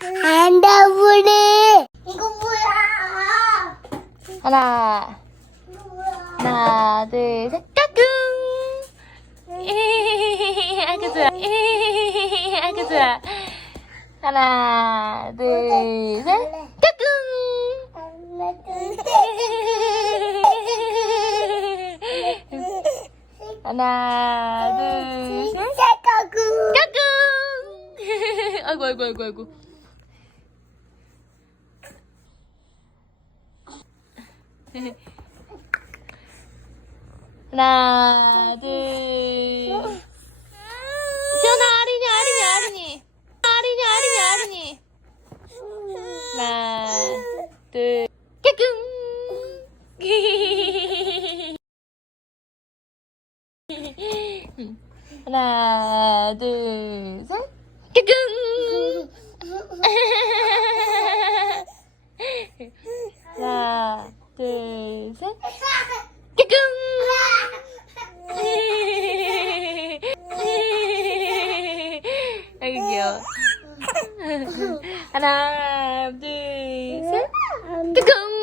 안다부리 이거 뭐야? 하나, 이거 뭐야? 하나, 둘, 셋, 까꿍! 아이고, 좋아. 아이고, 좋아. 하나, 둘, 셋, 까꿍! 하나, 둘, 셋, 까꿍 까꿍! 아이고, 아이고, 아이고, 아이고. 하나, 둘. 시원아, 아린이, 아린이, 아린이. 아린이, 아린이, 아린이. 하나, 둘. 깨끔. 하나, 둘, 둘, 셋. 깨꿍! 아이고, 귀여워. 하나, 둘, 셋. 깨꿍!